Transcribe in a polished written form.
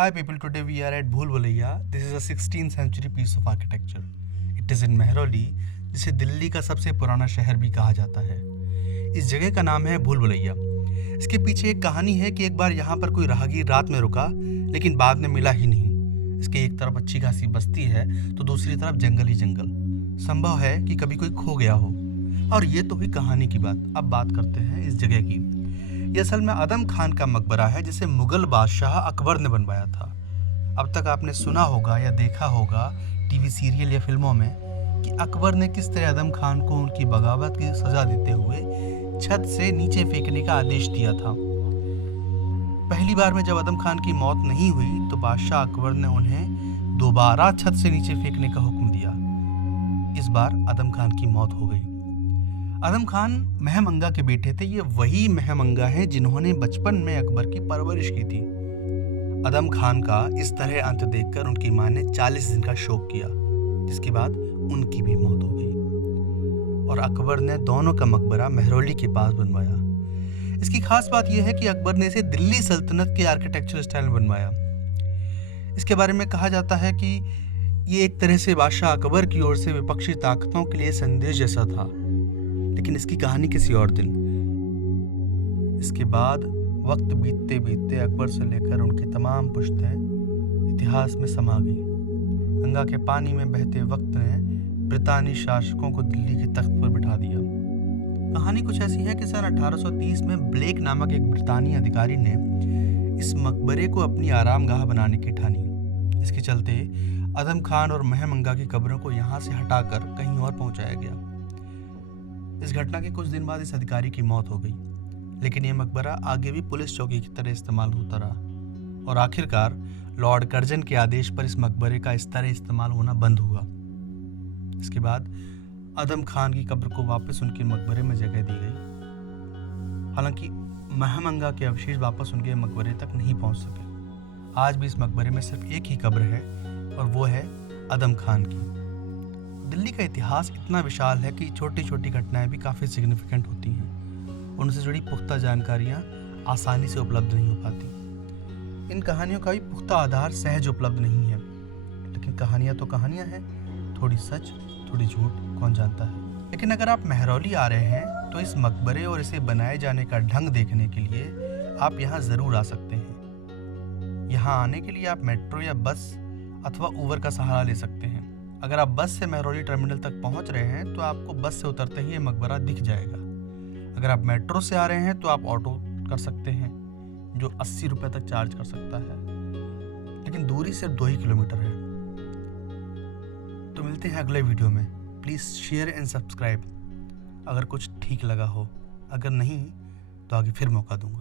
Hi people, today we are at भूल Bhulaiyaa. This is a 16th century piece of architecture. It is in Mehrauli, जिसे दिल्ली का सबसे पुराना शहर भी कहा जाता है. इस जगह का नाम है भूल भुलैया. इसके पीछे एक कहानी है कि एक बार यहाँ पर कोई राहगीर रात में रुका, लेकिन बाद में मिला ही नहीं. इसके एक तरफ अच्छी खासी बस्ती है तो दूसरी तरफ जंगल ही जंगल. संभव है कि कभी कोई खो गया हो. और ये तो हुई कहानी की बात. अब बात करते हैं इस जगह की. ये असल में आदम खान का मकबरा है, जिसे मुगल बादशाह अकबर ने बनवाया था. अब तक आपने सुना होगा या देखा होगा टीवी सीरियल या फिल्मों में कि अकबर ने किस तरह आदम खान को उनकी बगावत की सजा देते हुए छत से नीचे फेंकने का आदेश दिया था. पहली बार में जब आदम खान की मौत नहीं हुई तो बादशाह अकबर ने उन्हें दोबारा छत से नीचे फेंकने का हुक्म दिया. इस बार आदम खान की मौत हो गई. आदम खान महमंगा के बेटे थे. ये वही महमंगा हैं जिन्होंने बचपन में अकबर की परवरिश की थी. आदम खान का इस तरह अंत देखकर उनकी मां ने 40 दिन का शोक किया, जिसके बाद उनकी भी मौत हो गई और अकबर ने दोनों का मकबरा मेहरौली के पास बनवाया. इसकी खास बात यह है कि अकबर ने इसे दिल्ली सल्तनत के आर्किटेक्चर स्टाइल में बनवाया. इसके बारे में कहा जाता है कि ये एक तरह से बादशाह अकबर की ओर से विपक्षी ताकतों के लिए संदेश जैसा था. लेकिन इसकी कहानी किसी और दिन. इसके बाद वक्त बीतते बीतते अकबर से लेकर उनकी तमाम पुश्तें इतिहास में समा गई. गंगा के पानी में बहते वक्त ने ब्रितानी शासकों को दिल्ली के तख्त पर बिठा दिया. कहानी कुछ ऐसी है कि सन 1830 में ब्लेक नामक एक ब्रितानी अधिकारी ने इस मकबरे को अपनी आरामगाह बनाने की ठानी. इसके चलते आदम खान और महमंगा की कब्रों को यहाँ से हटाकर कहीं और पहुँचाया गया. इस घटना के कुछ दिन बाद इस अधिकारी की मौत हो गई. लेकिन यह मकबरा आगे भी पुलिस चौकी की तरह इस्तेमाल होता रहा और आखिरकार लॉर्ड कर्जन के आदेश पर इस मकबरे का इस तरह इस्तेमाल होना बंद हुआ. इसके बाद आदम खान की कब्र को वापस उनके मकबरे में जगह दी गई. हालांकि महमंगा के अवशेष वापस उनके मकबरे तक नहीं पहुंच सके. आज भी इस मकबरे में सिर्फ एक ही कब्र है और वो है आदम खान की. दिल्ली का इतिहास इतना विशाल है कि छोटी छोटी घटनाएं भी काफ़ी सिग्निफिकेंट होती हैं. उनसे जुड़ी पुख्ता जानकारियां आसानी से उपलब्ध नहीं हो पाती. इन कहानियों का भी पुख्ता आधार सहज उपलब्ध नहीं है. लेकिन कहानियां तो कहानियां हैं. थोड़ी सच थोड़ी झूठ, कौन जानता है. लेकिन अगर आप मेहरौली आ रहे हैं तो इस मकबरे और इसे बनाए जाने का ढंग देखने के लिए आप यहाँ ज़रूर आ सकते हैं. यहाँ आने के लिए आप मेट्रो या बस अथवा उबर का सहारा ले सकते हैं. अगर आप बस से मेहरौली टर्मिनल तक पहुंच रहे हैं तो आपको बस से उतरते ही ये मकबरा दिख जाएगा. अगर आप मेट्रो से आ रहे हैं तो आप ऑटो कर सकते हैं जो 80 रुपये तक चार्ज कर सकता है. लेकिन दूरी सिर्फ 2 ही किलोमीटर है. तो मिलते हैं अगले वीडियो में. प्लीज़ शेयर एंड सब्सक्राइब अगर कुछ ठीक लगा हो. अगर नहीं तो आगे फिर मौका दूंगा.